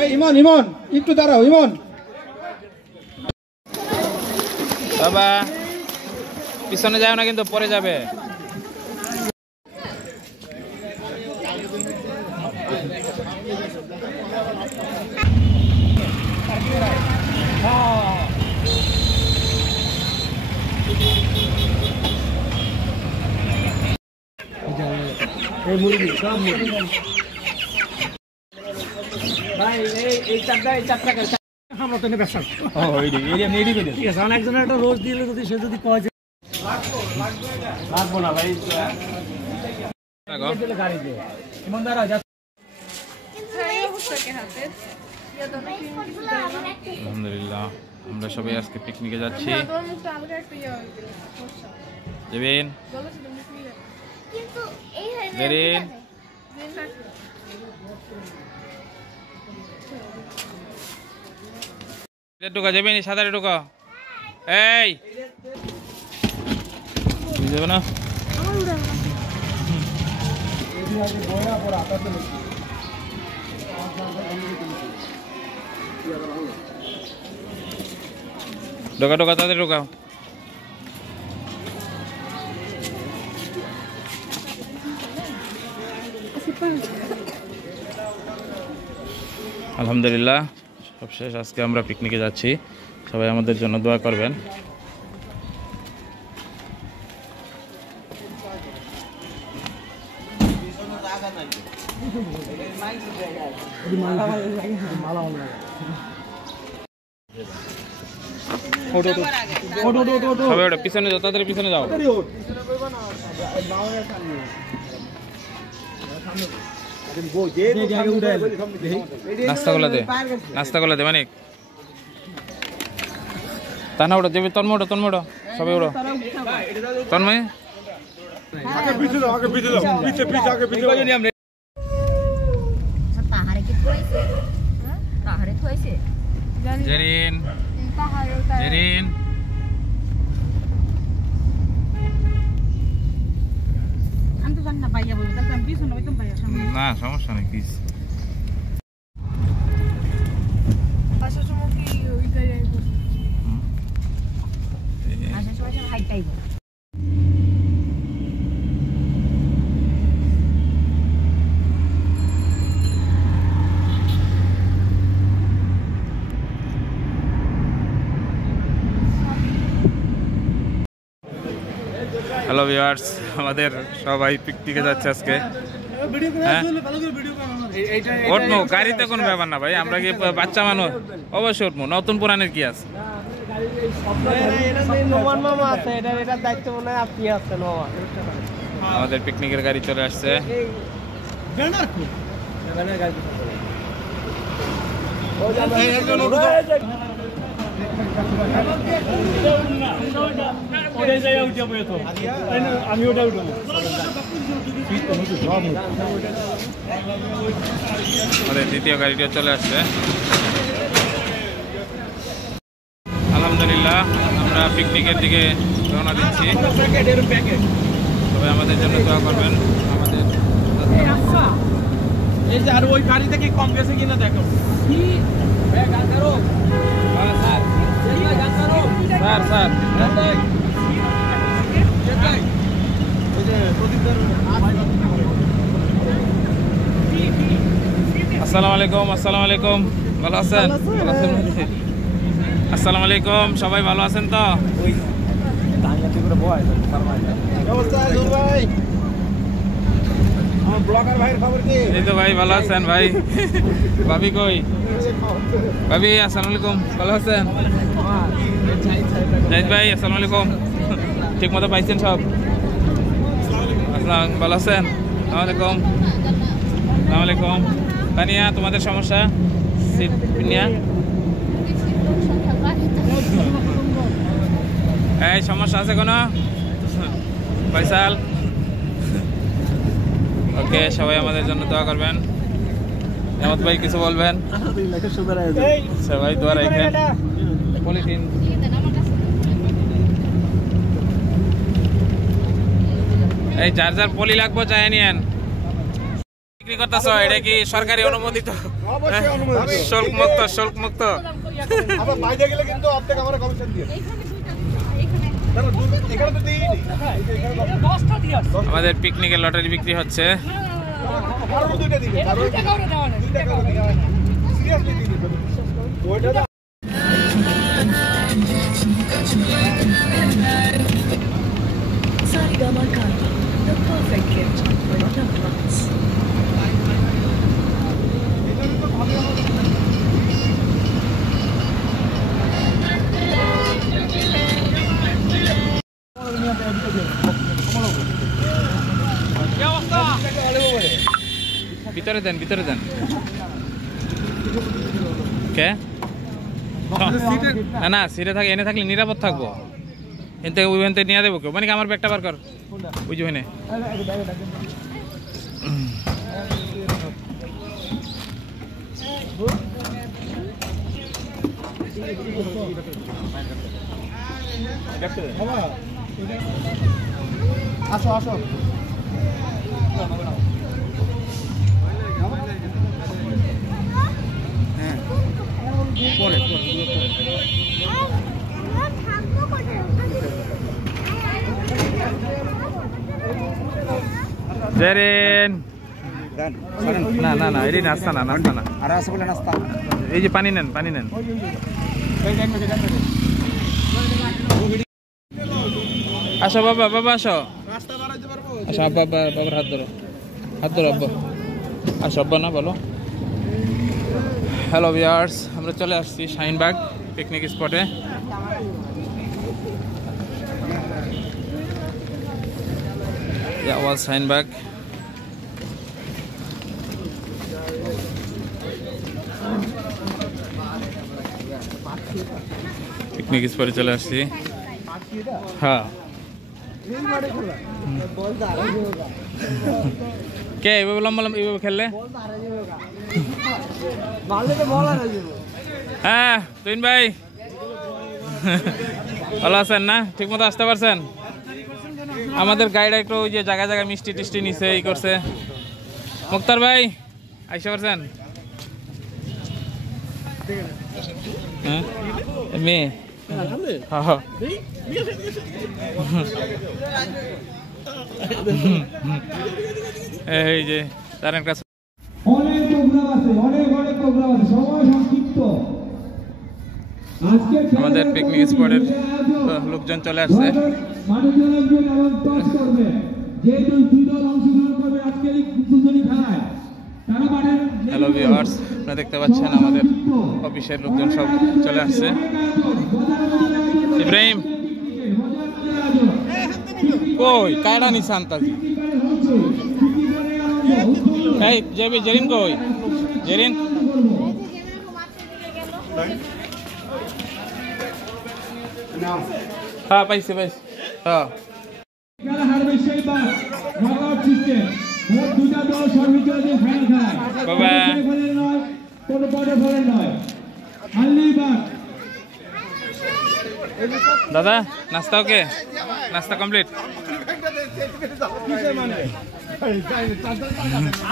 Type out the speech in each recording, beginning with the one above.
এই ইমন ইমন একটু দাঁড়াও ইমন। বাবা পিছনে যাও না কিন্তু পরে যাবে। রোজ দিলে যদি সে যদি কয় যে লাগবো না ভাই গাড়িতে আলহামদুলিল্লাহ আমরা সবাই আজকে পিকনিকে যাচ্ছি। জেরিন জেরিন ঢুকা যাবে নি সাঁতারে ঢুকা। এই যাবে না ঢোকা ঢোকা তাদের ঢোকাও। আলহামদুলিল্লাহ সবশেষ আজকে আমরা পিকনিকে যাচ্ছি। সবাই আমাদের জন্য দোয়া করবেন। সবাই ওটা পিছনে যাও, তাদের পিছনে যাও। নাস্তা করলা দে মানে তা না ওটা দেবে। তন্ময় ওটা তন্ময় ওটা সবাই ওটা তন্ময় জেরিন জেরিন না সমস্যা নেই প্লিজ। হ্যালো ভিউয়ার্স, আমাদের সবাই পিকনিকে যাচ্ছে আজকে। উঠবো গাড়িতে কোনো ব্যাপার না ভাই, আমরা কি বাচ্চা মানুষ, অবশ্যই উঠবো। নতুন পুরানের কি আছে? আমাদের পিকনিকের গাড়ি চলে আসছে। আমাদের দ্বিতীয় গাড়িটিও চলে আসছে। আলহামদুলিল্লাহ আমরা পিকনিকের দিকে রওনা দিচ্ছি। সবাই আমাদের জন্য দোয়া করবেন। আমাদের এই যে আর ওই গাড়ি থেকে কম গেছে কিনা দেখো। স্যার স্যার আসসালামু আলাইকুম। আসসালামু আলাইকুম, ভালো আছেন? ভালো আছেন? আসসালামু আলাইকুম, সবাই ভালো আছেন তো? এই তো ভাই ভালো আছেন ভাই। ভাবি কই? ভাবি আসসালামু আলাইকুম, ভালো আছেন? জাহিদ ভাই আসসালামু আলাইকুম, ঠিক মতো পাইছেন সব? আসসালাম, ভালো আছেন? আসসালামু আলাইকুম। আসসালামু আলাইকুম। তানিয়া তোমাদের সমস্যা? এই সমস্যা আছে কোনো? ফয়সাল ওকে, সবাই আমাদের জন্য দোয়া করবেন। জামাত ভাই কিছু বলবেন? সবাই দোয়া রাখেন। পলিথিন এই যার যার পলি লাগবো চাই নিয়েন। বিক্রি করতেছ, এটা কি সরকারি অনুমোদিত? শুল্ক মুক্ত, শুল্ক মুক্ত। আবার বাইরে গেলে কিন্তু অর্ধেক আমরা কমিশন দিয়ে এখানে তো দিই আমাদের পিকনিকের লটারি বিক্রি হচ্ছে। আরো দুইটা দিবে সিরিয়াসলি দিবে ওইটা Sarigama Kali, the perfect gift for your loved ones. ভিতরে দেন, ভিতরে দেন। কে না না সিটে থাকে, এনে থাকলে নিরাপদ থাকবো। এন থেকে ওইখান থেকে নিয়ে দেবো কেউ, মানে কি আমার ব্যাগটা বার কর বুঝি ওখানে। আসো আসো জেরিন না না না এটি নাস্তা না, নাস্তা না। আর আসো বলে নাস্তা এই যে পানি নেন, পানি নেন। আসো বাবা, বাবা আসো, আসো আব্বা, আব্বা বাবার হাত ধরো, হাত ধরো আব্বা। আসো আব্বা না বলো। হ্যালো ভিউয়ার্স, আমরা চলে আসছি শাহিনবাগ পিকনিক স্পটে। আওয়াজ শাহিনবাগ। পিকনিক স্পটে চলে আসছি। হ্যাঁ কে এভাবে লম্বা লম্বা এভাবে খেললে? হ্যাঁ তুহিন ভাই ভালো আছেন না? ঠিক মতো আসতে পারছেন? আমাদের গাইড একটু ওই যে জায়গায় জায়গায় মিষ্টি টিষ্টি নিছে, এই করছে। মুক্তার ভাই আসতে পারছেন? হ্যাঁ মেয়ে এই যে তার একটা অনেক প্রোগ্রাম আছে, অনেক অনেক প্রোগ্রাম আছে, সময় সংক্ষিপ্ত। আজকে আমাদের পিকনিক স্পটের লোকজন চলে আসছে। মানুষজন একজন এবং টস করবে, যেহেতু দুই দল অংশগ্রহণ করবে আজকের এই দুজনই খেলায়। তারা মাঠের হ্যালো ভিউয়ার্স, আপনারা দেখতে পাচ্ছেন আমাদের অফিসের লোকজন সব চলে আসছে। ইব্রাহিম কই কায়ডা নিশান তাজি, এই জেবি জেরিন কই জেরিন? হ্যাঁ পাইছি পাইছি। হ্যাঁ খেলা হারবে সেই বার নকআউট সিস্টেম। মোট দুইটা দল সর্বোচ্চ ফাইনাল খেলায়। বাবা নয় কোনো পদে ফলে নয়, হারলেই বার। দাদা নাস্তা ওকে? নাস্তা কমপ্লিট?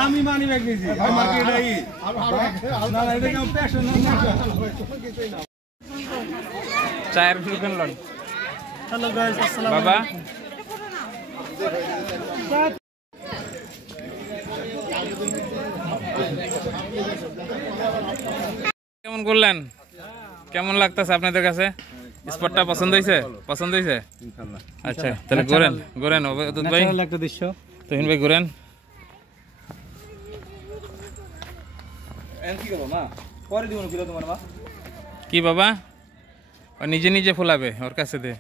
আমি মানি ব্যাগ নিয়েছি চায়ের দোকান লন। হ্যালো গাইস, আসসালামু বাবা কেমন করলেন? কেমন লাগতেছে আপনাদের কাছে? স্পটটা পছন্দ হয়েছে? পছন্দ হয়েছে? আচ্ছা তাহলে ঘুরেন ঘুরেন অবদূত ভাই, একটা দৃশ্য। তুহিন ভাই ঘুরেন। কি বাবা ও নিজে নিজে ফুলাবে, ওর কাছে দে।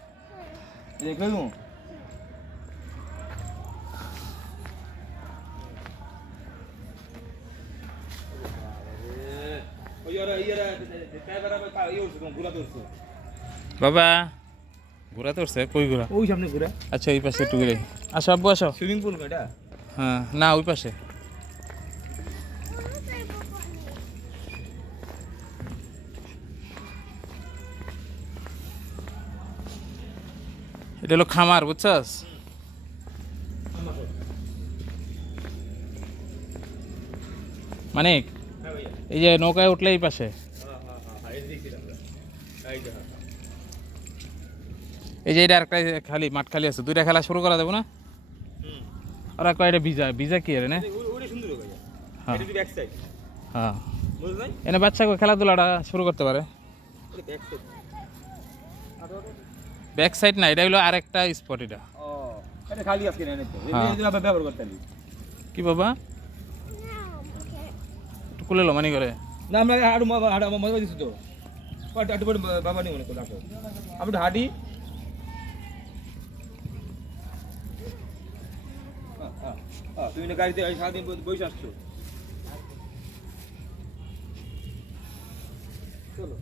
বাবা ঘোরা তো উঠছে, কই ঘোরা? ওই সামনে ঘুরে। আচ্ছা এই পাশে একটু ঘুরে আসো আব্বু আসো। সুইমিং পুল এটা? হ্যাঁ না ওই পাশে। এটা হলো খামার, বুঝছস? মানিক এই যে নৌকায় উঠলে এই পাশে এই যে এটা আরেকটা খালি মাঠ খালি আছে, দুইটা খেলা শুরু করা যাবো না? ওরা কয়টা ভিজা ভিজা কি রে? হ্যাঁ হ্যাঁ, এনে বাচ্চা খেলাধুলাটা শুরু করতে পারে। ব্যাক সাইড না, এটা হলো আরেকটা স্পট। এটা খালি আজকে ব্যবহার করতে কি বাবা কুলে লো মানি করে না, আমরা আরো মজা দিচ্ছি তো বাবা নিয়ে মনে করো আমি একটু হাঁটি। তুমি না গাড়িতে সারাদিন বসে আসছো, চলো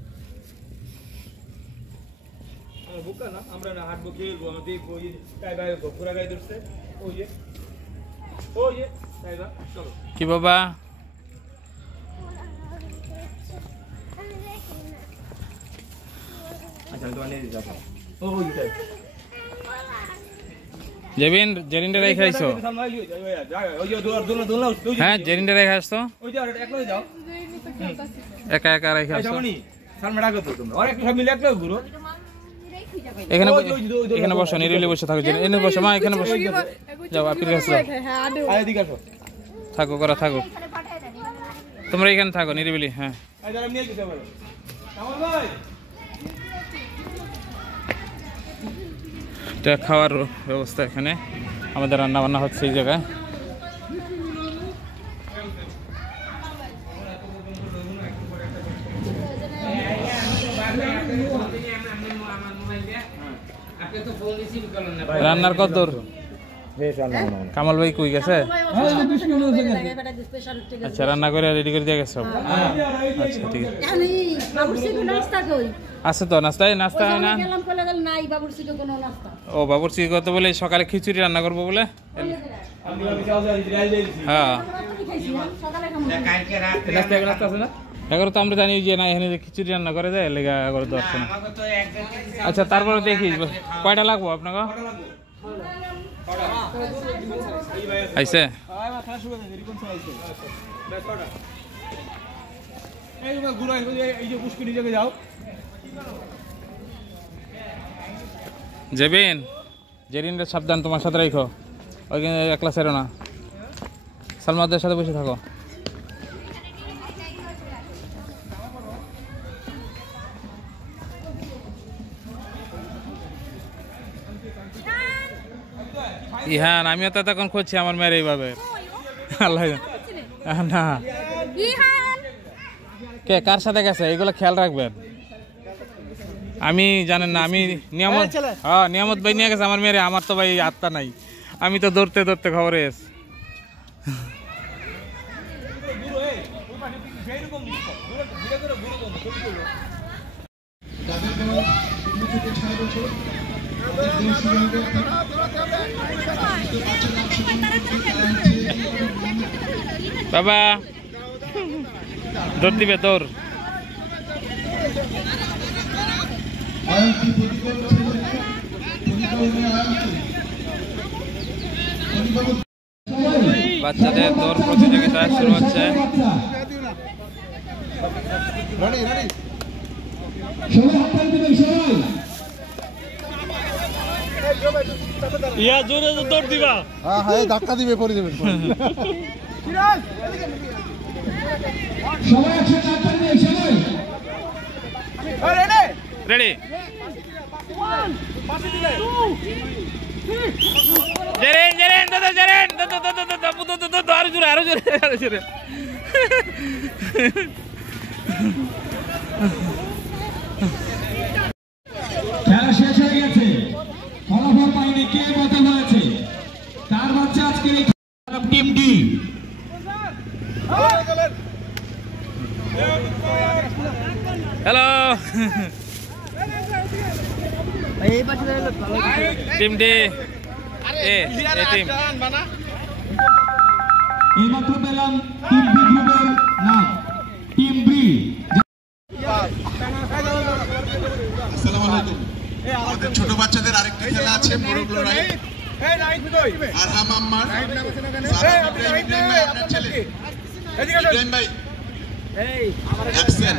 বুকা না, আমরা না হাঁটবো, খেলবো, আমরা দেখবো তাই ভাই ঘোরা গাড়ি ধরছে ওই যে তাই চলো কি বাবা জেবিন জেরিন্ডা রেখে আইছো? হ্যাঁ জেরিন্ডা রেখে আসছো, একা একা রেখে আসছো। এখানে এখানে বসো, নিরিবিলি বসে থাকো। এখানে বসো মা, এখানে বসো, যাও আপনি কাছে থাকো, করা থাকো, তোমরা এখানে থাকো নিরিবিলি। হ্যাঁ এটা খাওয়ার ব্যবস্থা, এখানে আমাদের রান্না বান্না হচ্ছে এই জায়গায়। রান্নার কত দূর? কামাল ভাই কই গেছে? আচ্ছা রান্না করে রেডি করে দিয়ে গেছে। আচ্ছা ঠিক আছে তো নাস্তা নাস্তা হয় না? ও বাবুর্চি কত বলে সকালে খিচুড়ি রান্না করবো বলে। হ্যাঁ এগারো তো আমরা জানি যে না এখানে খিচুড়ি রান্না করে দেয় লেগা এগারো দর্শন। আচ্ছা তারপরে দেখি কয়টা লাগবো আপনাকে? আইসে জেবিন জেরিনটা সাবধান, তোমার সাথে রাখো, ওইখানে একলা ছেড়ো না, সালমাদের সাথে বসে থাকো। ইহান আমিও তো তখন খুঁজছি আমার মেয়ের এইভাবে। আল্লাহ না কে কার সাথে গেছে এগুলো খেয়াল রাখবেন। আমি জানেন না, আমি নিয়ামত হ্যাঁ নিয়ামত ভাই নিয়ে গেছে আমার মেয়েরে, আমার তো ভাই আত্মা নাই, আমি তো ধরতে ধরতে খবরে এসে। বাবা দৌড় দিবে তোর। বাচ্চাদের দৌড় প্রতিযোগিতা শুরু হচ্ছে। ইয়া জোরে দৌড় দিবা। হ্যাঁ হ্যাঁ ধাক্কা দিবে, পড়ে যাবে। রেডি জেরেন জেরেন দাদা জেরেন দাদা দাদা দাদা দাদা দাদা আরো জোরে আরো জোরে আরো জোরে। খেলা শেষ হয়ে গেছে, ফলাফল পাইনি, কে কথা বলেছে তার বাচ্চা আজকের team D. Hello team D A team. এইমাত্র পেলাম টিম বি গ্রুপের নাম, টিম বি। আসসালামু আলাইকুম। আমাদের ছোট বাচ্চাদের আরেকটি খেলা আছে, মোরগ লড়াই। আরহাম আম্মার, ইব্রাহিম ভাই, আপনার ছেলে ইব্রাহিম ভাই, অ্যাকশন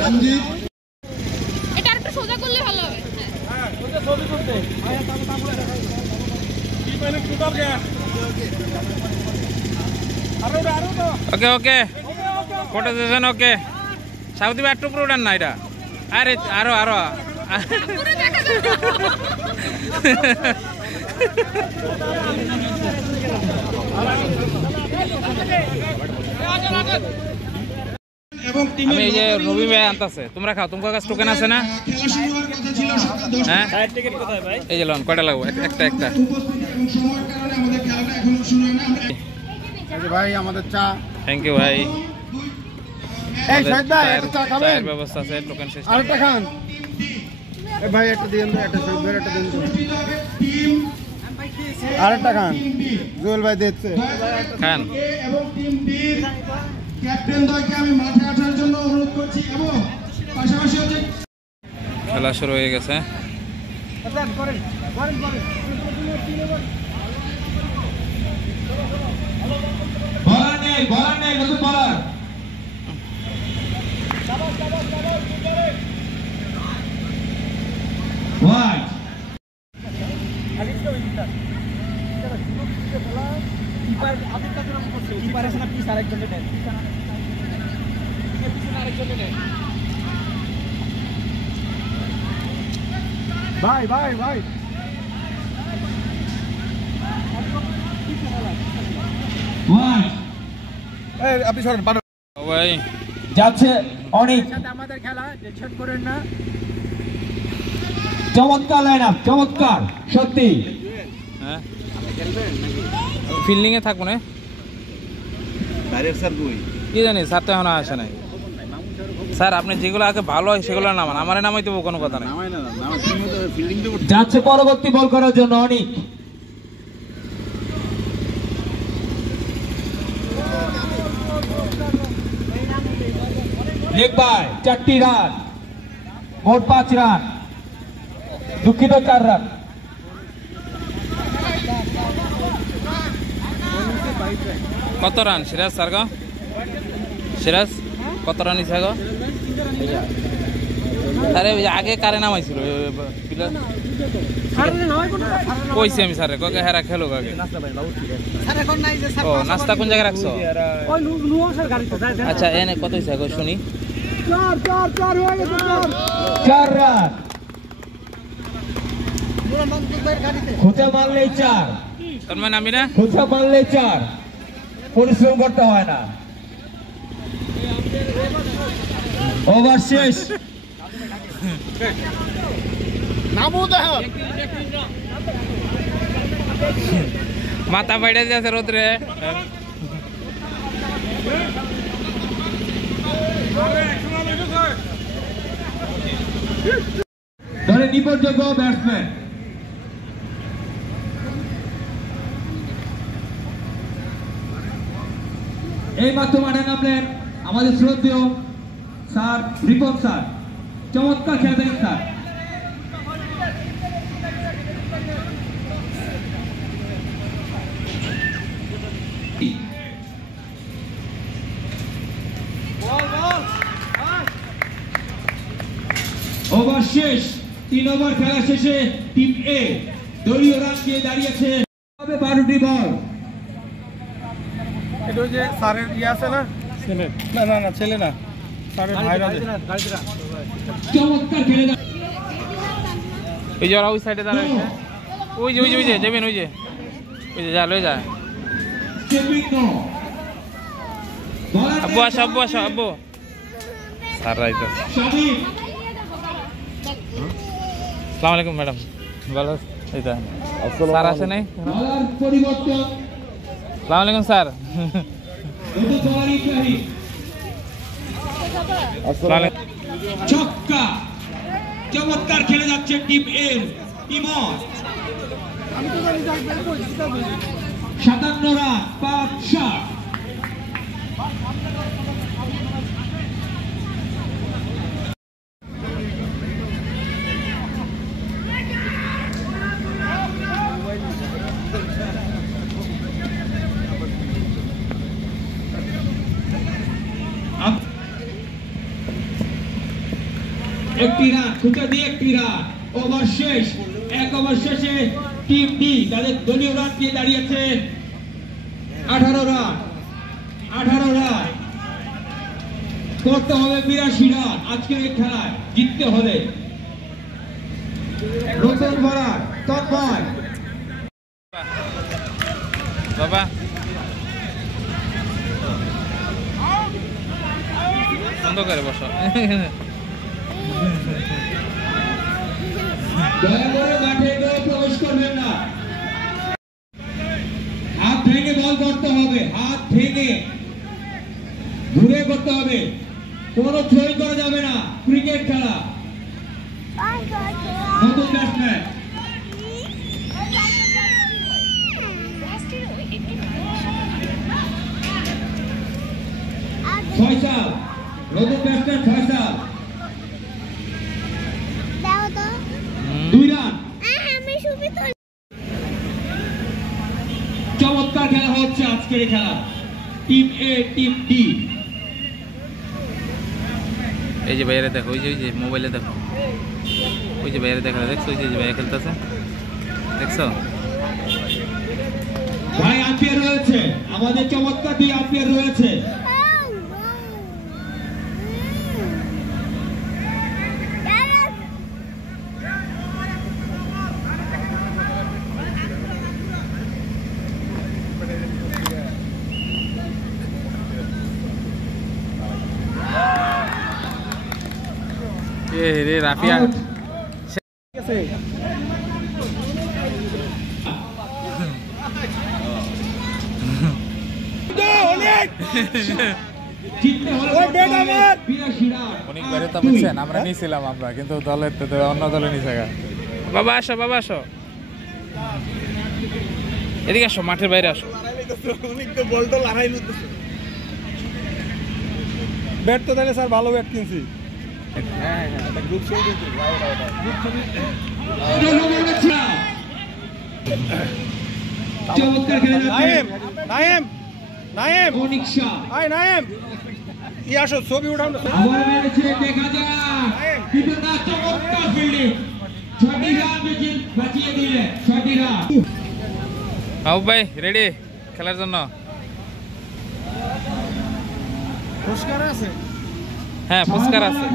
রঞ্জিত এটা একটু সোজা করলে ভালো হবে। ওকে ওকে ফটো সেশন ওকে সাউথি বা একটু উঠান না এটা আরে আরো আরো পুরো দেখা যাবে। এবং আমি এই যে রবি ভাই আনতাছে তোমরা খাও তোমার কাছে টোকেন আছে না খেলা শুরু হওয়ার কথা ছিল সকাল 10টা হ্যাঁ এই যে লোন কয়টা লাগবে একটা একটা উপস্থিতি এবং সময়ের কারণে আমাদের খেলাটা এখনো শুরু হয় না আমরা ভাই আমাদের চা থ্যাংক ইউ ভাই এই শহীদ ভাই একটা চা খাবেন চায়ের ব্যবস্থা আছে টোকেন সিস্টেম আরেকটা খান এই ভাই একটা দিন তো একটা শহীদ ভাই একটা দিন তো টিম আরেকটা খান জুয়েল ভাই দিচ্ছে খান এ এবং টিম ডি ক্যাপ্টেন দলকে আমি মাঠে আসার জন্য অনুরোধ করছি এবং পাশাপাশি হচ্ছে খেলা শুরু হয়ে গেছে বলার নেই নতুন বলার ওয়াইড ভাই ভাই ভাই ওয়াইড এই আপনি সরেন ও ভাই যাচ্ছে অনেক আমাদের খেলা টেনশন করেন না চমৎকার লাইন আপ চমৎকার সত্যি হ্যাঁ ফিল্ডিং এ থাকবো না কি জানি স্যার তো এখন আসে নাই স্যার আপনি যেগুলো আগে ভালো হয় সেগুলো নামান আমারে নামাই দেবো কোনো কথা নেই যাচ্ছে পরবর্তী বল করার জন্য অনেক লেগ বাই 4টি রান মোট 5 রান দুঃখিত 4 রান কত রান সিরাজ স্যার গো সিরাজ কত রান ইচ্ছা গো আরে ওই যে আগে কারে নামাইছিল কইছি আমি স্যারে ককে হেরা খেলো আগে ও নাস্তা কোন জায়গায় রাখছো আচ্ছা এনে কত হইছে গো শুনি 4 রান খোঁচা মারলেই 4 তোর মানে আমি না খোঁচা মারলেই 4 পরিশ্রম করতে হয় না ওভার শেষ মাথা বাইরে যাচ্ছে রোদ্রে ধরে নির্ভরযোগ্য ব্যাটসম্যান এই মাত্র মাঠে নামলেন আমাদের শ্রদ্ধেয় স্যার রিপন স্যার চমৎকার খেলে দেখেন স্যার ওভার শেষ 3 ওভার খেলা শেষে টিম এ দলীয় রান দিয়ে দাঁড়িয়েছে 12টি বল এটা যে স্যারের ইয়ে আছে না ছেলে না না না ছেলে না স্যারের ভাইরা চমৎকার খেলে ওই যে ওরা ওই সাইডে দাঁড়াইছে ওই যে ওই যে ওই যে যাবেন ওই যে যা লয়ে যা আব্বু আসো আব্বু আসো আব্বু স্যার রাইতো আসসালামু আলাইকুম ম্যাডাম ভালো এইটা স্যার আসে নাই বলার পরিবর্তন আসসালামু আলাইকুম স্যার নতুন বলার ইব্রাহিম ছক্কা চমৎকার খেলে যাচ্ছে টিম এর ইমন 57 রান 5 শট একটি রান, খুঁটে দিয়ে একটি রান। ওভার শেষ, 1 ওভার শেষে টিম ডি তাদের দলীয় রান দিয়ে দাঁড়িয়েছে 18 রান। 18 রান করতে হবে 82 রান আজকের এই খেলায় জিততে হলে। নতুন ভরার তন্ময় বাবা বন্ধ করে বসো। দয়া করে মাঠে কেউ প্রবেশ করবেন না। হাত ভেঙে বল করতে হবে, হাত ভেঙে ঘুরে করতে হবে, কোনো ছয় করা যাবে না। ক্রিকেট খেলা। নতুন ব্যাটসম্যান ফয়সাল, নতুন ব্যাটসম্যান ফয়সাল। 2 রান। চমৎকার খেলা হচ্ছে আজকের এই খেলা। টিম এ টিম ডি। এই যে বাইরে দেখো, ওই যে মোবাইলে দেখো, ওই যে বাইরে দেখা দেখছো, ওই যে ভাইয়া খেলতেছে দেখছো। ভাই আম্পায়ার রয়েছে, আমাদের চমৎকার 2 আম্পায়ার রয়েছে। রে রাফিয়া অনেকবারে তো বুঝছেন আমরা নিয়েছিলাম আমরা, কিন্তু দলের অন্য দলে নিছে। বাবা আসো, বাবা আসো, এদিকে আসো, মাঠের বাইরে আসো। ব্যাট তো তাহলে স্যার ভালো ব্যাট কিনছি। চমৎকার খেলা নাইম নাইম নাইম অনিক শাহ। আয় নাইম ই আসো ছবি উঠাও না। আবার মেরেছে, দেখা যাক। কিন্তু না, চমৎকার ফিল্ডিং। 6টি রান বাঁচিয়ে দিলে, 6টি রান। আউ ভাই রেডি খেলার জন্য? পুরস্কার আছে? হ্যাঁ পুরস্কার আছে।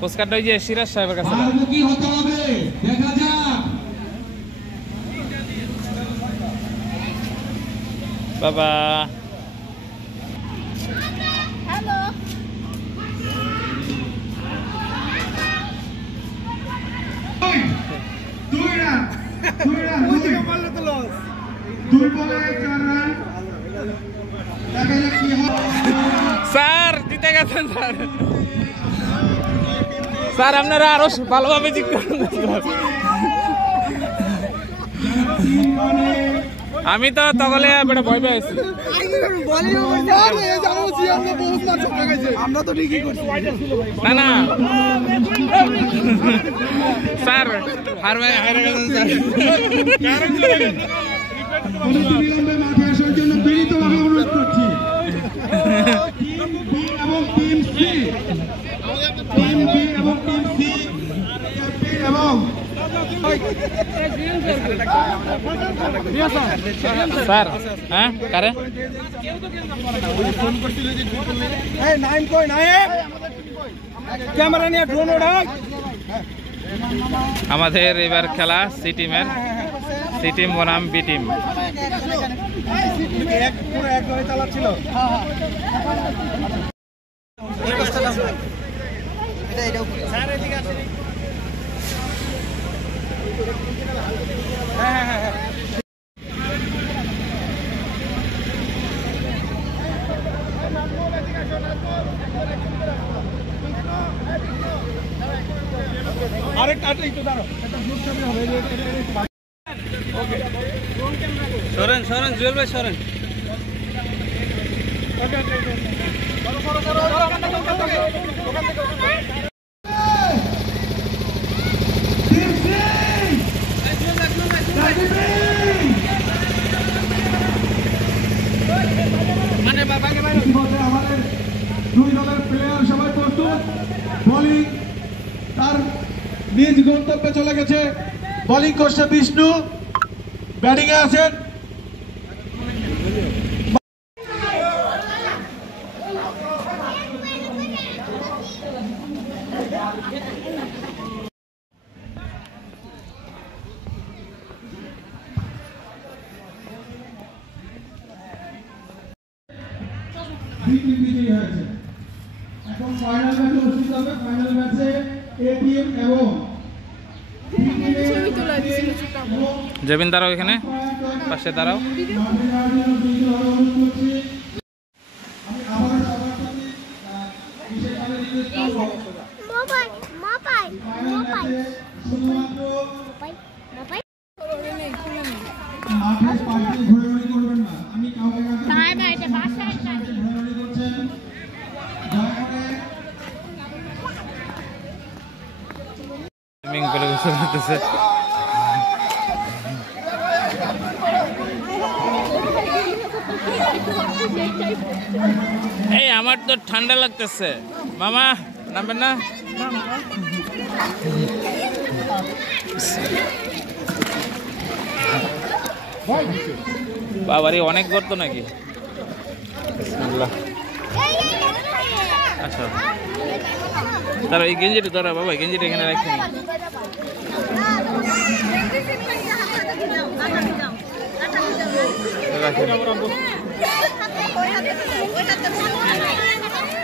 পুরস্কারটা ওই যে সিরাজ সাহেবের কাছে। কি হতে হবে দেখা যাক। বাবা হ্যালো দুই রান মারলে তো লস। 2 বলে 4 রান। দেখা যাক কি হয়। স্যার জিতে গেছেন স্যার। স্যার আপনারা আরো ভালোভাবে জিততে আমি তো তগলে বেটা ভয় পেয়েছি। আমরা তো ঠিকই করছি। না না স্যার হারে গেছেন স্যার। অনতিবিলম্বে মাঠে আসার জন্য বিনীতভাবে অনুরোধ করছি। টিম বি এবং টিম সি, টিম বি এবং টিম সি এবং স্যার হ্যাঁ কারে এই নাইম কই নাইম ক্যামেরা নিয়ে ড্রোন ওঠাই। আমাদের এবার খেলা সি টিমের। সি টিম বনাম বি টিম। এক পুরো এক ধরে চালাচ্ছিল। স্যার এদিকে আসেন। হ্যাঁ হ্যাঁ হ্যাঁ আরেকটা একটু দাঁড়াও, একটা গ্রুপ ছবি হবে। ওকে সরেন সরেন জুয়েল ভাই সরেন। আমাদের 2 দলের প্লেয়ার সবাই প্রস্তুত। বোলিং তার নিজ গন্তব্যে চলে গেছে। বোলিং করছে বিষ্ণু, ব্যাটিং এ আছেন এখন ফাইনাল ম্যাচ অনুষ্ঠিত হবে। ফাইনাল ম্যাচে এ টিম এবং জেবিন দাঁড়াও, এখানে পাশে দাঁড়াও। এই আমার তো ঠান্ডা লাগতেছে, মামা নামবেন না? বাবারে অনেক গর্ত নাকি? আচ্ছা তারা এই গেঞ্জিটা ধরা, বাবা গেঞ্জিটা এখানে রাখেন।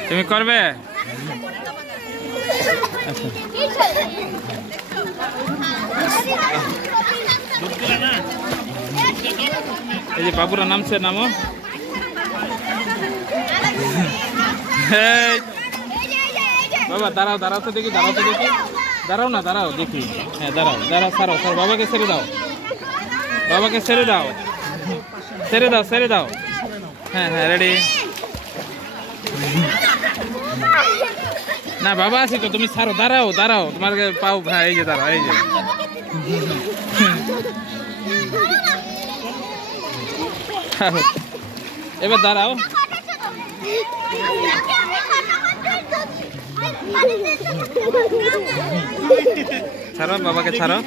তুমি করবে? এই যে বাবুরা নামছে, নামো। বাবা দাঁড়াও, দাঁড়াও তো দেখি, দাঁড়াও তো দেখি, দাঁড়াও না, দাঁড়াও দেখি। হ্যাঁ দাঁড়াও, দাঁড়াও, ছাড়ো ছাড়ো, বাবাকে ছেড়ে দাও, বাবাকে ছেড়ে দাও, ছেড়ে দাও, ছেড়ে দাও। হ্যাঁ হ্যাঁ রেডি। না বাবা আছি তো, তুমি ছাড়ো, দাঁড়াও দাঁড়াও, তোমার পাও। হ্যাঁ এই যে দাঁড়াও, এই যে এবার দাঁড়াও। ছাড়ো বাবাকে, ছাড়ো।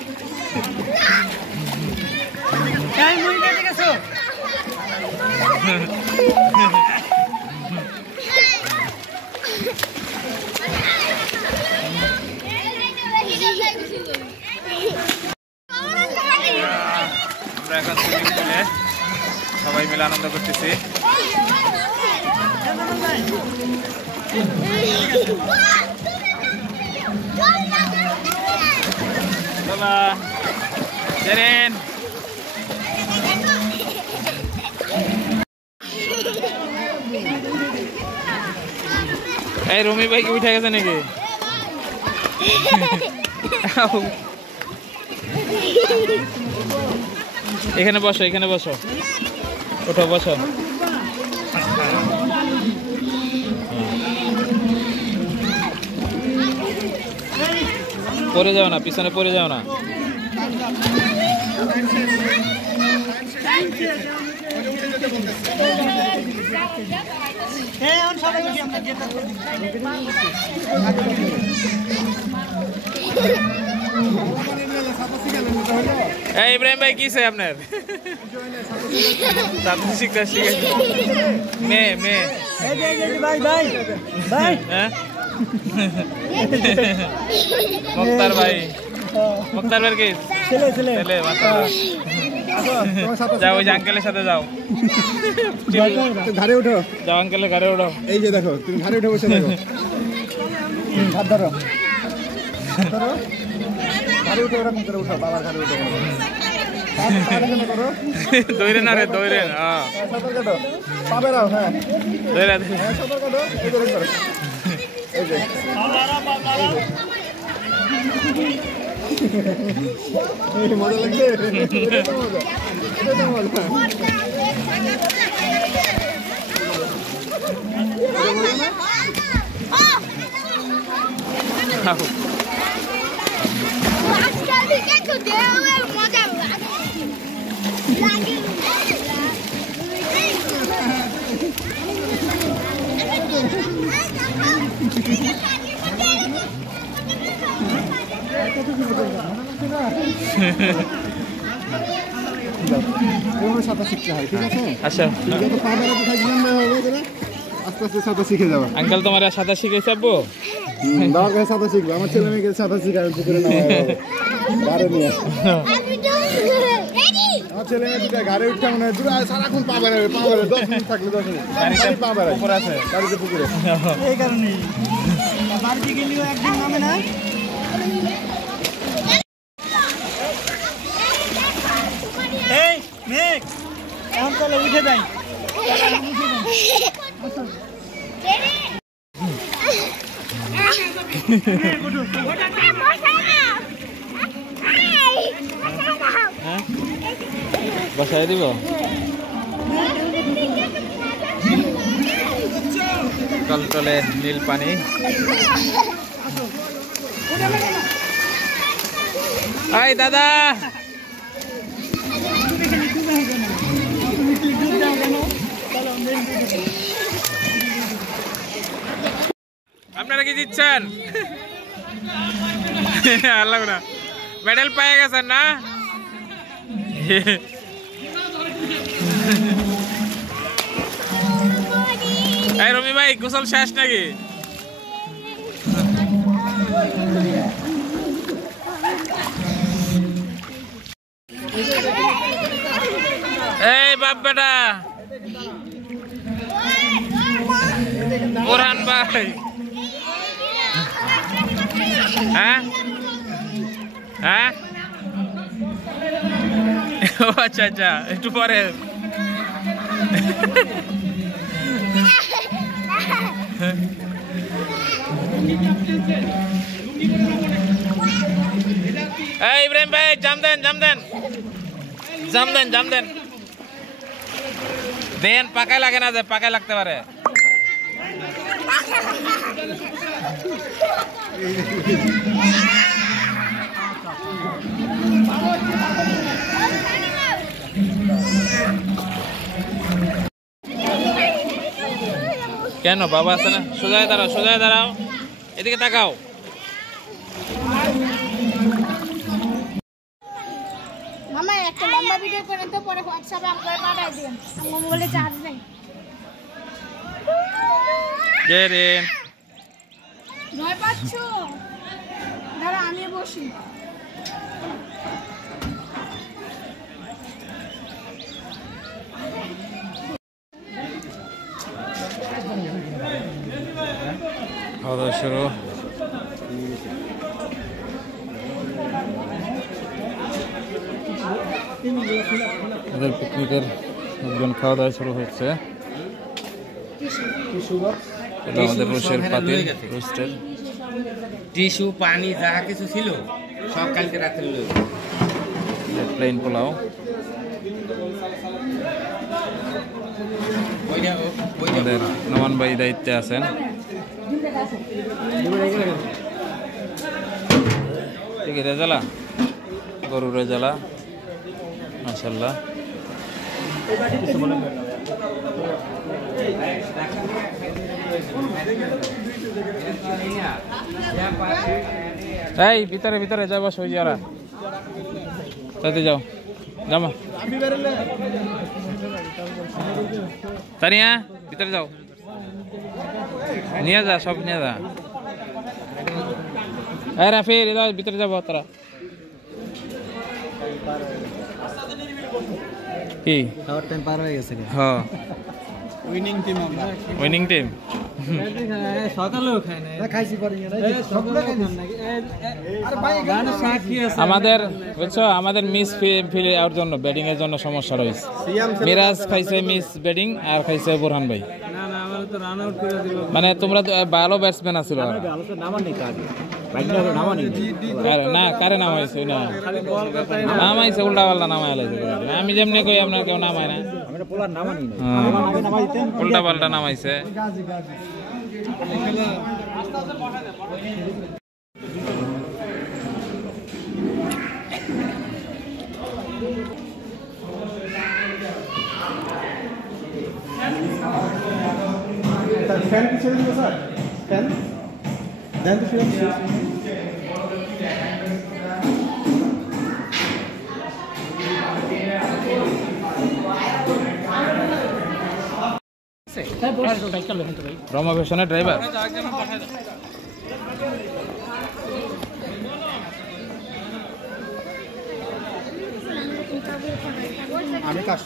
আমরা এখন সুইমিং পুলে সবাই মিলে আনন্দ করতেছি। বাবা জেরেন, এই রুমি ভাই কি উঠে গেছে নাকি? এখানে বসো, এখানে বসো, ওঠো বসো। পড়ে যাও না, পিছনে পড়ে যাও না। এই ইব্রাহিম ভাই কিসে আপনার? শিখতে শিখেছে মেয়ে মেয়ে। মুক্তার ভাই, মুক্তার ভাই কি ছেলে? যাও ওই যে আঙ্কেলের সাথে যাও, ঘাড়ে উঠো, যাও আঙ্কেলের ঘাড়ে উঠো। এই যে দেখো, তুমি ঘাড়ে উঠে বসে দেখো, হাত ধরো, ঘাড়ে উঠে ওরকম করে উঠো, বাবার ঘাড়ে উঠে দৌড়ে না রে, দৌড়ে পাবে রাও। হ্যাঁ দৌড়ে মজা লাগছে, এভাবে সাঁতার শিখতে হয়, ঠিক আছে? আচ্ছা যত পা বেড়াতে থাকবেন না হবে তাহলে আস্তে আস্তে সাঁতার শিখে যাবে। আঙ্কেল তোমার সাঁতার শিখেছে আব্বু? বাবার কাছে সাঁতার শিখবে, আমার ছেলে মেয়েকে সাঁতার শিখাবে পুকুরে নামা হবে ঘাড়ে নিয়ে। আমার ছেলে মেয়ে দুটা ঘাড়ে উঠতে মনে হয় দূরে সারাক্ষণ পা বেড়াবে 10 মিনিট থাকলে 10 মিনিট পা বেড়াবে পুকুর আছে বাড়িতে পুকুরে। এই কারণে বাড়িতে গেলেও একদিন নামে না। এই মেঘ এখন চলো উঠে যাই। বসাই দিব টলটলে নীল পানি। এই দাদা আপনারা কি দিচ্ছেন? আল্লাহ না মেডেল পেয়ে গেছেন না? এই রমি ভাই গোসল শেষ নাকি? এই বাপ বেটা বোরহান ভাই, হ্যাঁ হ্যাঁ ও আচ্ছা আচ্ছা একটু পরে। এই ইব্রাহিম ভাই জাম দেন জাম দেন জাম দেন জাম দেন দেন, পাকায় লাগে না, যে পাকায় লাগতে পারে। কেন বাবা আছে না? সোজায় দাঁড়াও সোজায় দাঁড়াও, এদিকে তাকাও। মামা একটা লম্বা ভিডিও করেন তো, পরে হোয়াটসঅ্যাপে আমাকে পাঠিয়ে দিন, আমার মোবাইলে চার্জ নেই। জেরিন ভয় পাচ্ছো? দাঁড়া আমি বসি। খাওয়া দাওয়া শুরু। আমাদের পিকনিকের একজন খাওয়া দাওয়া শুরু হচ্ছে। এটা আমাদের রোস্টের পাতিল, রোস্টের টিস্যু পানি যা কিছু ছিল সব কালকে রাতে লইল। প্লেন পোলাও। আমাদের নমান ভাই দায়িত্বে আছেন। রেজালা গরু রেজালা মাশাআল্লাহ। এই ভিতরে ভিতরে যাবো সই যারা তাতে যাও জামা তানিয়া ভিতরে যাও, নিয়ে যা সব নিয়ে যা। এই রাফির ভিতরে যাবো তারা। কি খাওয়ার টাইম পার হয়ে গেছে। হ্যাঁ উইনিং টিম আমরা, উইনিং টিম। সকালেও খাই না, খাইছি পরে আমাদের বুঝছো, আমাদের মিস ফিল এর জন্য ব্যাটিং এর জন্য সমস্যা রয়েছে। মিরাজ খাইছে মিস ব্যাটিং আর খাইছে বোরহান ভাই। না না আমার তো রান আউট করে দিল। মানে তোমরা তো ভালো ব্যাটসম্যান আছিল। না কারে নামাইছে না, নামাইছে উল্টা পাল্টা নামাই লাইছে। আমি যেমনি কই আপনার কেউ নামায় না, উল্টা পাল্টা নামাইছে। ফ্যান কি ছেড়ে দিবে স্যার? ফ্যান দেন তো ফ্যান। রমা ফ্যাশনের ড্রাইভার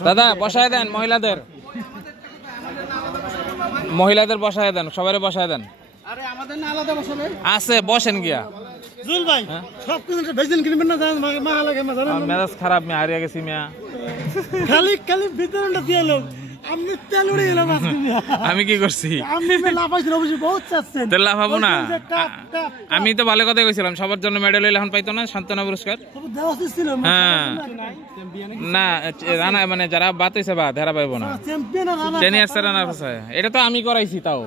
দাদা বসায় দেন মহিলাদের বসায় দেন সবাই বসায় দেন আছে বসেন গিয়া মেজাজ খারাপ মেয়ে হারিয়ে গেছি মিয়া খালি ভিতরটা দিয়ে লোক আপনি তেল উড়ে গেলাম আমি কি করছি তেল লাফাবো না আমি তো ভালো কথাই কইছিলাম সবার জন্য মেডেল এখন পাইতো না সান্ত্বনা পুরস্কার হ্যাঁ না রানা মানে যারা বাত হয়েছে বাদ হেরা পাইবো না টেনিয়ার রানার কাছে এটা তো আমি করাইছি তাও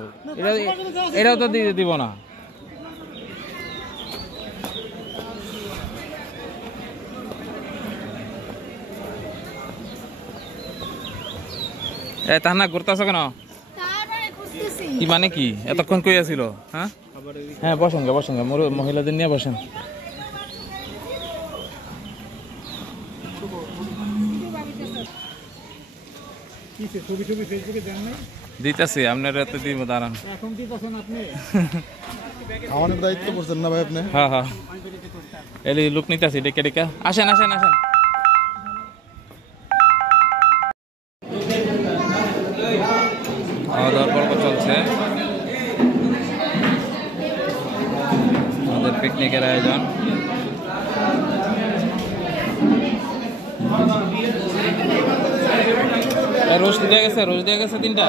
এটাও তো দিব না তাহলে ঘুরতেছ কেন কি মানে কি এতক্ষণ কই আছিল হ্যাঁ হ্যাঁ বসেন মহিলাদের নিয়ে বসেন দিতেছি আপনার এত দিব দাঁড়ান খাওয়ানোর দায়িত্ব করছেন না ভাই আপনি? হ্যাঁ হ্যাঁ এলি লুক নিতেছি ডেকে ডেকে আসেন খাওয়া দাওয়ার পর্ব চলছে আমাদের পিকনিকের আয়োজন রোজ দিয়ে গেছে তিনটা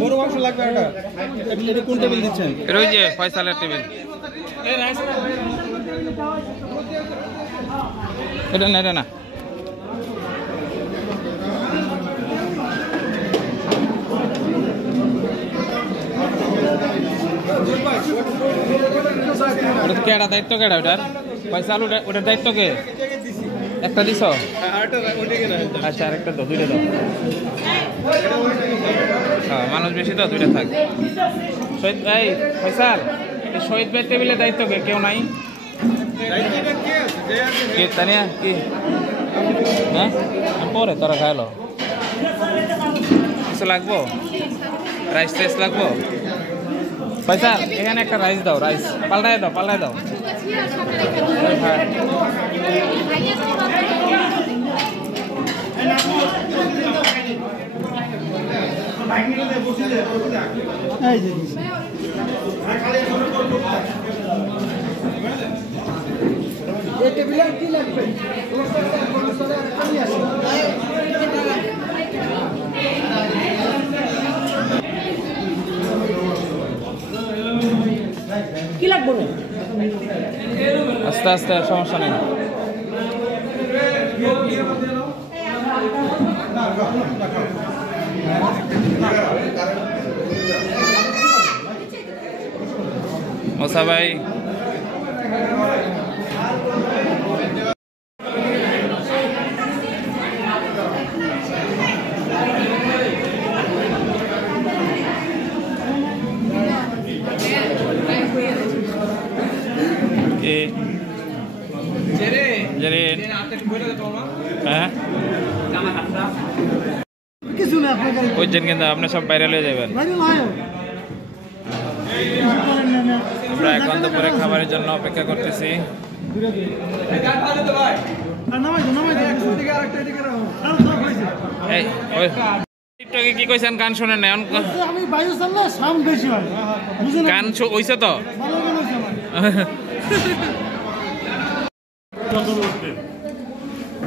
বড় মাংস লাগবে এটা কোন টেবিল দিচ্ছেন? এটা ওই যে ফয়সালের টেবিল এটা না ওটা কেডা দায়িত্ব কেডা ওটার ফয়সাল ওটার দায়িত্ব কে একটা দিছ আচ্ছা আরেকটা দাও দুইটা দাও হ্যাঁ মানুষ বেশি তো দুইটা থাক শহীদ ভাই ফয়সাল শহীদ ভাই টেবিলের দায়িত্ব কে কেউ নাই কে তানিয়া কি হ্যাঁ পরে তোরা খাইলো কিছু লাগবো রাইস টাইস লাগবো ফয়সাল এখানে একটা রাইস দাও রাইস পাল্টায় দাও হ্যাঁ কি লাগবে? আস্তে আস্তে সমস্যা নেই মোসা ভাই বুঝছেন কিন্তু আপনি সব বাইরে হয়ে যাবেন আমরা এখন তো পরে খাবারের জন্য অপেক্ষা করতেছি টিকটকে কি কইছেন গান শুনেন না আমি বাইরে চললে সাউন্ড বেশি হয় গান হইছে তো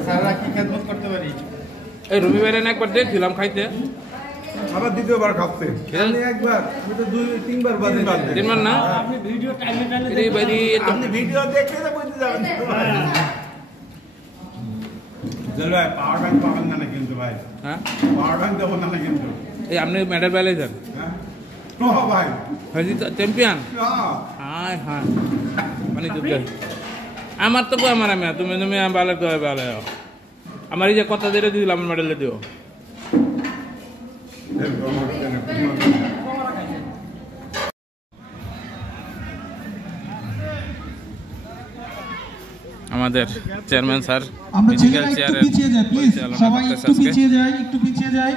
সারা কি খেদমত করতে পারি? এই রবিবারে না একবার দেখছিলাম খাইতে আবার দ্বিতীয়বার খাচ্ছে আমি একবার আমি তো 2-3 বার বাদে তিনবার না আপনি ভিডিও টাইমে আপনি ভিডিও দেখলে তো বুঝতে যাবেন ভাই পাওয়ার ব্যাংক পাবেন না কিন্তু ভাই, হ্যাঁ পাওয়ার ব্যাংক দেবো না কিন্তু। এই আপনি মেডেল পেলে যান হ্যাঁ ও ভাই হয়েছি তো চ্যাম্পিয়ন। হায় হায় মানে যুদ্ধ আমার তো আমার আমি তুমি তুমি ভালো তো ভালো আমার এই যে কথা দিয়ে দিলাম মেডেল দিও। আমাদের চেয়ারম্যান স্যার আমরা ফিজিক্যাল ছেলেরা একটু চেয়ারের পিছিয়ে যাই প্লিজ, সবাই একটু পিছিয়ে যাই, একটু পিছিয়ে যাই।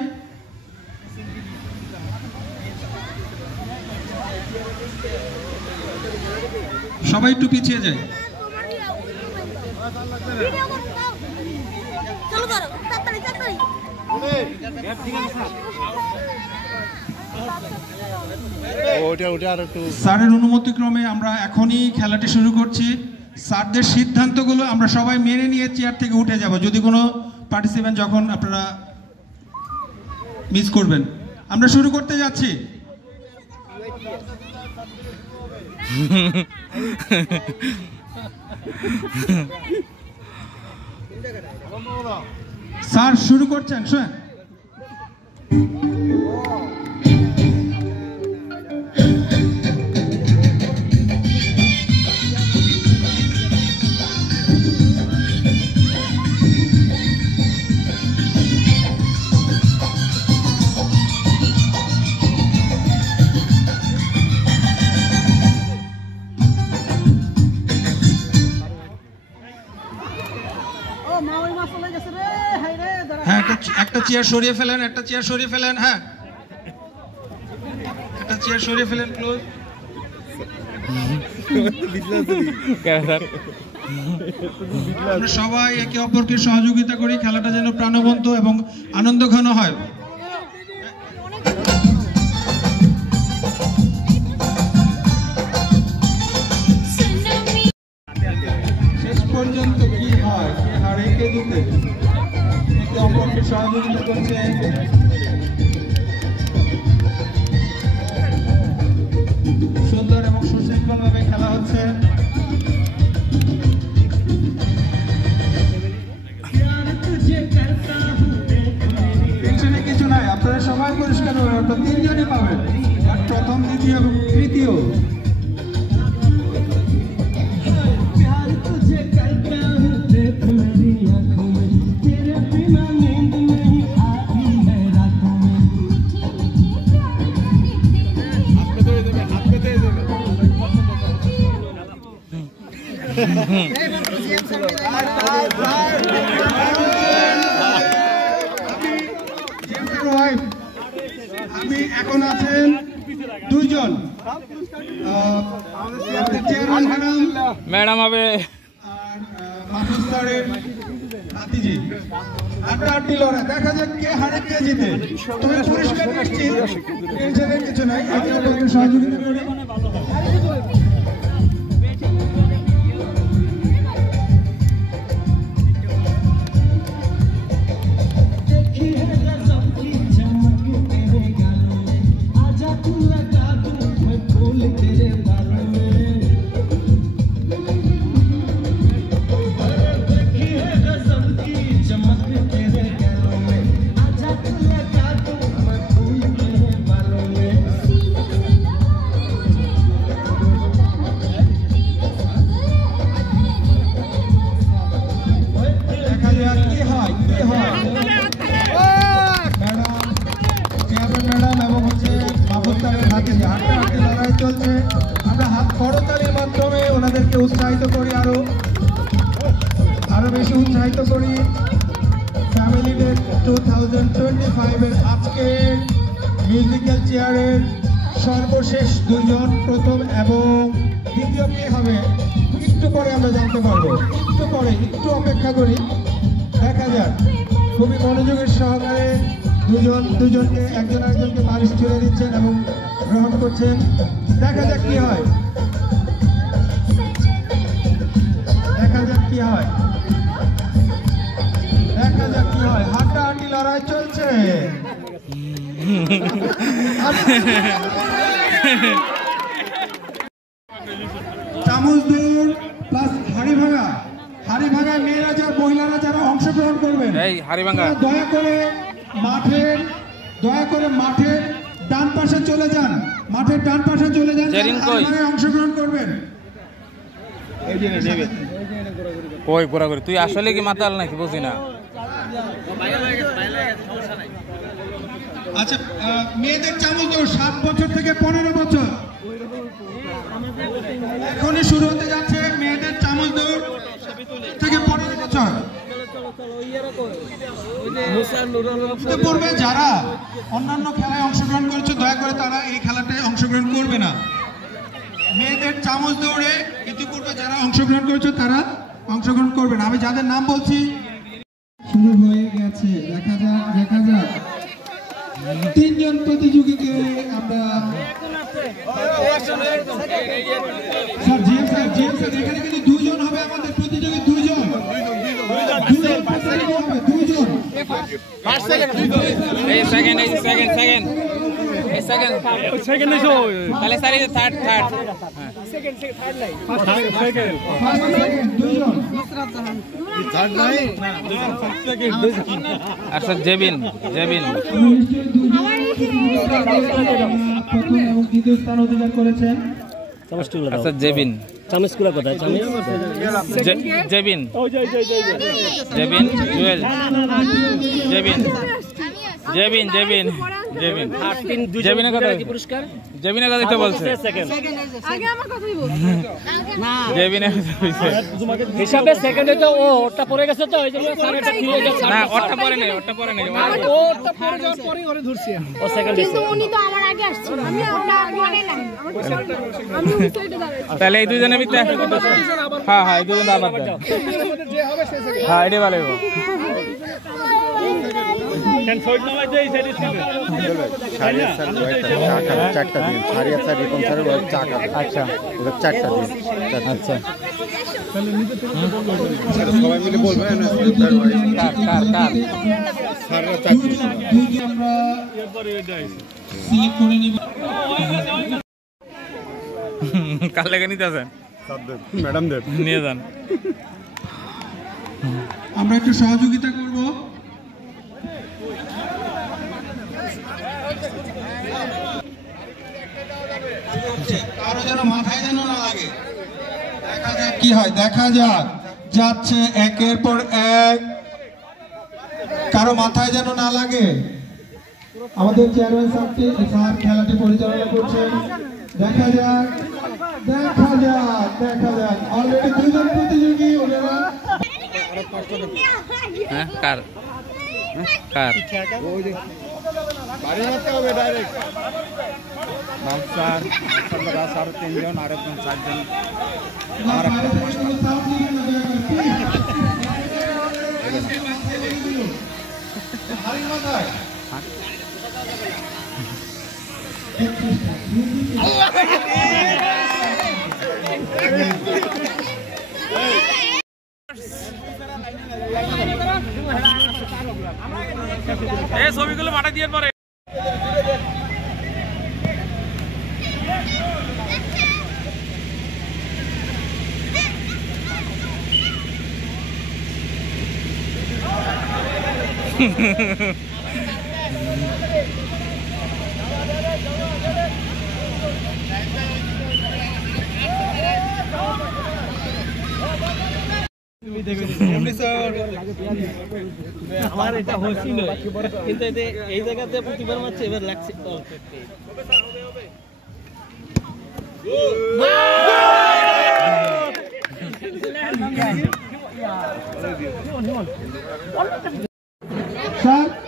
সবাই একটু পিছিয়ে যায়। চলো করো তাড়াতাড়ি তাড়াতাড়ি। স্যারের অনুমতিক্রমে আমরা এখনই খেলাটি শুরু করছি। স্যারদের সিদ্ধান্তগুলো আমরা সবাই মেনে নিয়ে চেয়ার থেকে উঠে যাব যদি কোনো পার্টিসিপেন্ট যখন আপনারা মিস করবেন। আমরা শুরু করতে যাচ্ছি। স্যার শুরু করছেন শুনে। হ্যাঁ একটা চেয়ার সরিয়ে ফেলেন, একটা চেয়ার সরিয়ে ফেলেন। হ্যাঁ একটা চেয়ার সরিয়ে ফেলেন ক্লোজ। আমরা সবাই একে অপরকে সহযোগিতা করি, খেলাটা যেন প্রাণবন্ত এবং আনন্দঘন হয়। শেষ পর্যন্ত কি হয়, কে হারে কে জিতে, একে অপরকে সহযোগিতা করছে। সুন্দর এবং সুশৃঙ্খলভাবে খেলা হচ্ছে। টেনশনে কিছু নাই, আপনারা সবাই পরিষ্কার হবে, অর্থাৎ তিনজনই পাবেন, প্রথম দ্বিতীয় এবং তৃতীয়। আমি এখন আছেন দুইজন, চেয়ারম্যান ম্যাডাম হবে আর মাহফুজ স্যারের নাতিজি। আড্ডাআড্ডি লড়াই, দেখা যাক কে হারে কে জিতে। তবে পরিষ্কার নিশ্চিত, টেনশনের কিছু নাই, একে অপরকে সহযোগিতা করি। চলছে, আমরা হাত করতালির মাধ্যমে ওনাদেরকে উৎসাহিত করি, আরো বেশি উৎসাহিত করি। ফ্যামিলি ডে 2025 এর আজকের মিউজিক্যাল চেয়ারের সর্বশেষ দুইজন, প্রথম এবং দ্বিতীয় কে হবে একটু পরে আমরা জানতে পারবো। একটু পরে, একটু অপেক্ষা করি, দেখা যাক। খুবই মনোযোগের সহকারে দুজনকে একজন একজনকে বালিশ ছুড়ে দিচ্ছেন এবং গ্রহণ করছেন। দেখা যাক কি হয়, দেখা যাক কি হয়, দেখা যাক কি হয়। হাড্ডাহাড্ডি লড়াই চলছে। চামচ দৌড় প্লাস হাড়ি ভাঙা, মেয়েরা যারা মহিলারা যারা অংশগ্রহণ অংশগ্রহণ করবেন। এই হাড়িভাঙ্গা দয়া করে মাঠের ডান পাশে চলে যান, মাঠের ডান পাশে চলে যান, অংশগ্রহণ করবেন। কই ঘোরাঘুরি, তুই আসলে কি মাতাল নাকি বুঝি না। আচ্ছা, মেয়েদের চামচ দৌড় 7 বছর থেকে 15 বছর এখনই শুরু হতে যাচ্ছে। মেয়েদের চামচ দৌড় থেকে 15 বছর। পূর্বে যারা অন্যান্য খেলায় অংশগ্রহণ করেছে দয়া করে তারা এই খেলাটায় অংশগ্রহণ করবে না। মেয়েদের চামচ দৌড়ে ইতিপূর্বে যারা অংশগ্রহণ করেছে তারা অংশগ্রহণ করবে না। আমি যাদের নাম বলছি শুরু হয়ে গেছে, দেখা যাক 3 জন প্রতিযোগীকে আমরা স্যার এখানে কিন্তু 2 জন হবে আমাদের প্রতিযোগী, 2 জন এই সেকেন্ড তাহলে স্যার এই থার্ড আচ্ছা জেবিন প্রথম এবং দ্বিতীয় স্থান অধিকার করেছেন। আচ্ছা জেবিন জুয়েল জেবিনের কথা পুরস্কার জেবিনের কথা তো বলছে আগে আমার কথাই বল না জেবিনের হিসাবে সেকেন্ডে তো ওটা পড়ে গেছে তো এইজন্য স্যার এটা দিয়ে গেছে না ওটা পরে নেই ওটা পড়ে যাওয়ার পরেই ওরে ধরছি ও সেকেন্ড কিন্তু উনি তো আমার আগে আসছিল, আমি ওটা মনে নাই আমি ওই সাইডে দাঁড়াইছি। তাহলে এই দুজনের ভিতরে হ্যাঁ এই দুজন আবার যে হবে সে সেকেন্ড হ্যাঁ এটা ভালো হবে। কেন সইড না লাগে এই সাইডে ছিল সারিয়া স্যার চারটা দিন সারিয়া স্যার রিপন স্যার চাকা আচ্ছা ওটা চারটা দিন আচ্ছা সবাই মিলে বলবেন কার স্যাররা চারটা আমরা সিলেক্ট করে নিব। কার লেগে নিতে আছেন ম্যাডাম দেব নিয়ে যান। আমরা একটু সহযোগিতা করব। কারো যেন মাথায় যেন না লাগে, দেখা যাক কি হয়, দেখা যাক। যাচ্ছে একের পর এক, কারো মাথায় যেন না লাগে। আমাদের চেয়ারম্যান স্যার খেলাটি পরিচালনা করছেন। দেখা যাক অলরেডি 2 জন প্রতিযোগী ওনারা হ্যাঁ কার বাড়ি মারতে হবে ডাইরেক্ট স্যার স্যার 3 জন আর একজন 4 জন আমার এই ছবিগুলো মাঠে দিয়ে পরে আমার এটা হচ্ছিল কিন্তু এই জায়গাতে প্রতিবার মারছে এবার লাগছে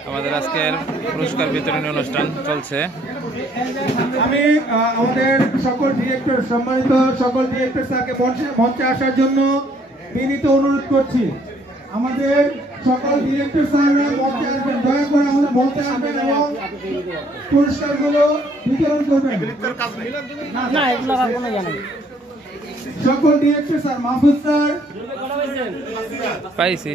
আমাদের আজকের পুরস্কার বিতরণী অনুষ্ঠান চলছে। আমি আমাদের সকল ডিরেক্টর, সম্মানিত সকল ডিরেক্টর স্যারকে মঞ্চে আসার জন্য বিনীত অনুরোধ করছি। আমাদের সকল ডিরেক্টর স্যাররা মঞ্চে আসবেন, দয়া করে আমাদের মঞ্চে আসবেন এবং পুরস্কারগুলো বিতরণ করবেন। না এগুলো আর কোনো জানা নেই সকল ডিরেক্টর স্যার, মাহফুজ স্যার পাইছি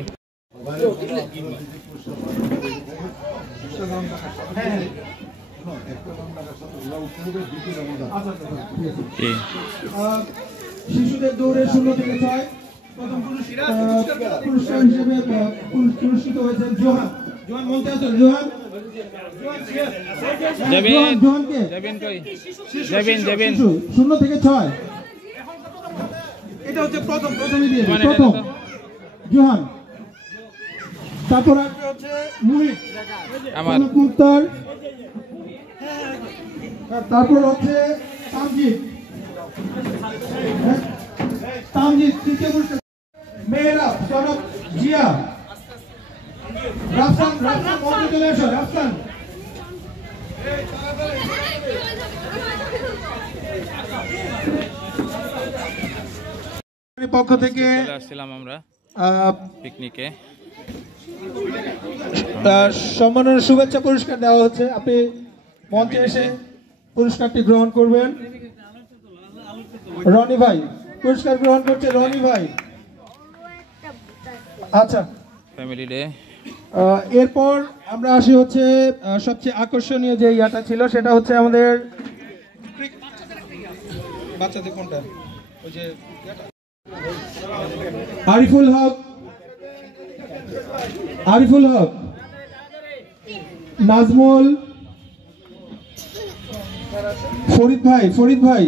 শিশুদের দৌড়ে 0 থেকে 6 প্রথম পুরস্কার হিসেবে পুরস্কৃত হয়েছেন জোহান। জোহান বলতে আছেন জোহান? জোহানকে 0 থেকে 6। এটা হচ্ছে প্রথমে দিয়ে প্রথম জোহান। তারপর হচ্ছে মুহিত মুক্তার, তারপর হচ্ছে তামজিদ তৃতীয় পুরস্কার। মেয়েরা সনব জিয়া। রাফসান মঞ্চে চলে এসো। রাফসান পক্ষ থেকে চলে আসছিলাম আমরা পিকনিকে। সম্মানের শুভেচ্ছা পুরস্কার দেওয়া হচ্ছে। আপনি মঞ্চে এসে পুরস্কারটি গ্রহণ করবেন। রনি ভাই পুরস্কার গ্রহণ করছে। রনি ভাই আচ্ছা ফ্যামিলি ডে। এরপর আমরা আসি হচ্ছে সবচেয়ে আকর্ষণীয় যে ইয়াটা ছিল, সেটা হচ্ছে আমাদের বাচ্চাদের কোনটা ওই যে আরিফুল হক, নাজমুল, ফরিদ ভাই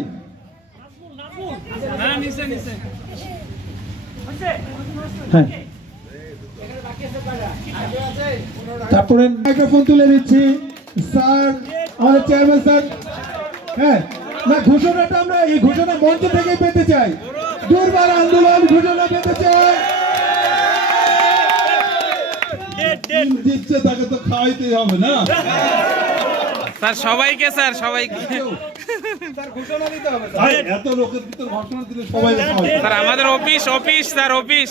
হ্যাঁ। তারপরে মাইক্রোফোন তুলে দিচ্ছি স্যার, আমাদের চেয়ারম্যান স্যার। হ্যাঁ না, ঘোষণাটা আমরা এই ঘোষণা মঞ্চ থেকে পেতে চাই। দুর্বার আন্দোলন ঘোষণা পেতে চাই। দিচ্ছে তাকে তো খাওয়াইতেই হবে না স্যার, সবাইকে এত লোকের ভিতর ঘোষণা দিলে সবাই স্যার আমাদের অফিস স্যার অফিস।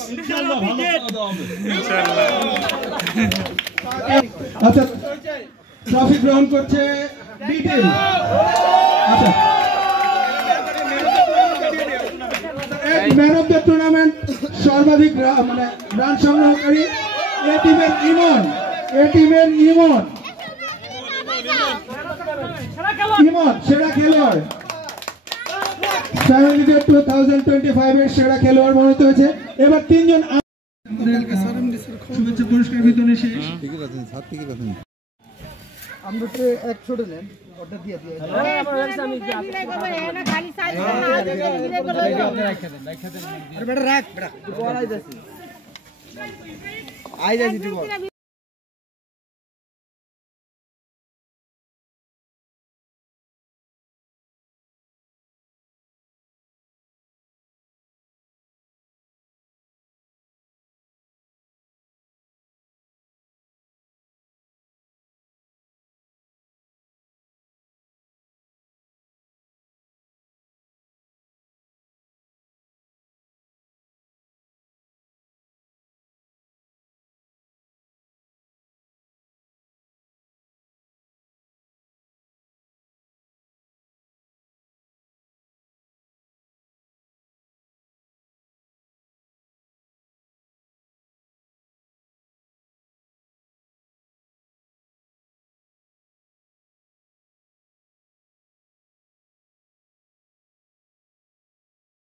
আচ্ছা ট্রফি গ্রহণ করছে ডিটেল। আচ্ছা ম্যান অফ দ্য টুর্নামেন্ট সর্বাধিক মানে রান সংগ্রহকারী এ টিমের ইমন সেরা খেলোয়াড়। 2025 এর সেরা খেলোয়াড় মনোনীত হয়েছে। এবার 3 জন শুভেচ্ছা পুরস্কার বিতরণী শেষ। আমরা তো 100 নেন অর্ডার দিয়ে রাখ